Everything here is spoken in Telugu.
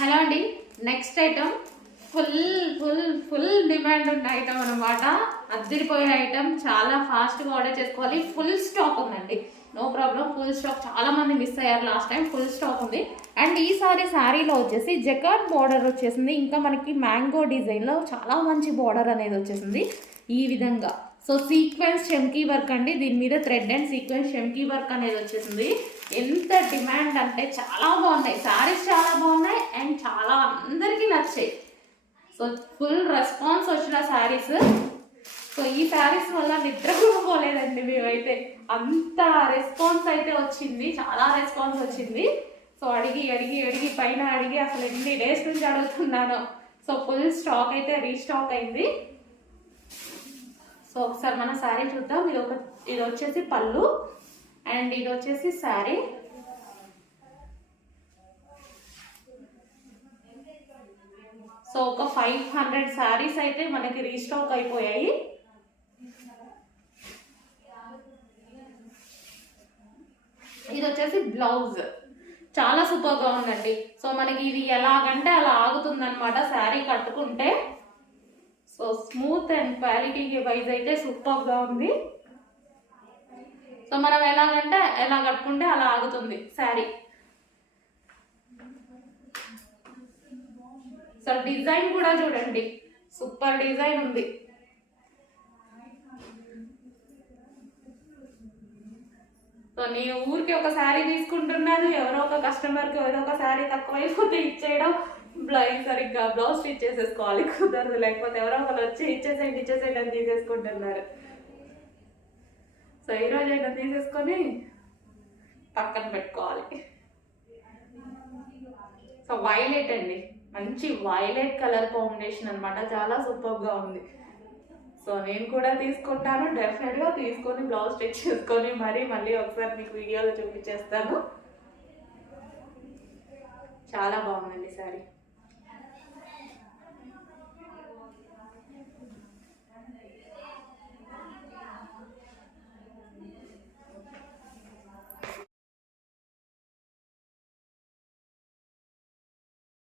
హలో అండి. Next item full full full demand ఉన్న ఐటమ్ అనమాట అద్దరిపోయే ఐటమ్ చాలా ఫాస్ట్గా ఆర్డర్ చేసుకోవాలి. ఫుల్ స్టాక్ ఉందండి. నో ప్రాబ్లం ఫుల్ స్టాక్ చాలా మంది మిస్ అయ్యారు లాస్ట్ టైం ఫుల్ స్టాక్ ఉంది. అండ్ ఈసారి శారీలో వచ్చేసి జకాట్ బార్డర్ వచ్చేసింది. ఇంకా మనకి మ్యాంగో డిజైన్లో చాలా మంచి బార్డర్ అనేది వచ్చేసింది. ఈ విధంగా. సో సీక్వెన్స్ చెమ్కీ వర్క్ అండి. దీని మీద థ్రెడ్ అండ్ సీక్వెన్స్ చెమ్కీ వర్క్ అనేది వచ్చేసింది. ఎంత డిమాండ్ అంటే చాలా బాగున్నాయి. సారీస్ చాలా బాగున్నాయి అండ్ చాలా అందరికీ నచ్చాయి. సో ఫుల్ రెస్పాన్స్ వచ్చిన శారీస్ సో ఈ శారీస్ వల్ల నిద్ర కూడా పోలేదండి మేమైతే. అంత రెస్పాన్స్ అయితే వచ్చింది. చాలా రెస్పాన్స్ వచ్చింది. సో అడిగి అడిగి అడిగి పైన అడిగి అసలు ఎన్ని డేస్ నుంచి అడుగుతున్నాను. సో ఫుల్ స్టాక్ అయితే రీస్టాక్ అయింది. సో ఒకసారి మన శారీ చూద్దాం. ఇది ఒక ఇది వచ్చేసి పళ్ళు. అండ్ ఇది వచ్చేసి శారీ. సో ఒక ఫైవ్ హండ్రెడ్ శారీస్ అయితే మనకి రీస్టాక్ అయిపోయాయి. ఇది వచ్చేసి బ్లౌజ్. చాలా సూపర్గా ఉందండి. సో మనకి ఇది ఎలాగంటే అలా ఆగుతుంది అనమాట శారీ కట్టుకుంటే. So smooth and quality wise అయితే సూపర్గా ఉంది. సో మనం ఎలాగంటే ఎలా కట్టుకుంటే అలా ఆగుతుంది శారీ. సో డిజైన్ కూడా చూడండి. సూపర్ డిజైన్ ఉంది. సో నేను ఊరికి ఒక శారీ తీసుకుంటున్నాను ఎవరో ఒక కస్టమర్కి ఏదో ఒక శారీ తక్కువైపోతే ఇచ్చేయడం బ్లౌజ్ సరిగ్గా బ్లౌజ్ స్టిచ్ చేసేసుకోవాలి కుదరదు లేకపోతే ఎవరో ఒకరు వచ్చి ఇచ్చేసేయండి ఇచ్చేసేయండి అని తీసేసుకుంటున్నారు. సో ఈరోజు అయినా తీసేసుకొని పక్కన పెట్టుకోవాలి. సో వైలెట్ అండి మంచి వైలెట్ కలర్ కాంబినేషన్ అనమాట చాలా సూపర్గా ఉంది. సో నేను కూడా తీసుకుంటాను. డెఫినెట్గా తీసుకొని బ్లౌజ్ స్టిచ్ చేసుకొని మరీ మళ్ళీ ఒకసారి మీకు వీడియోలో చూపించేస్తాను. చాలా బాగుందండి సారీ.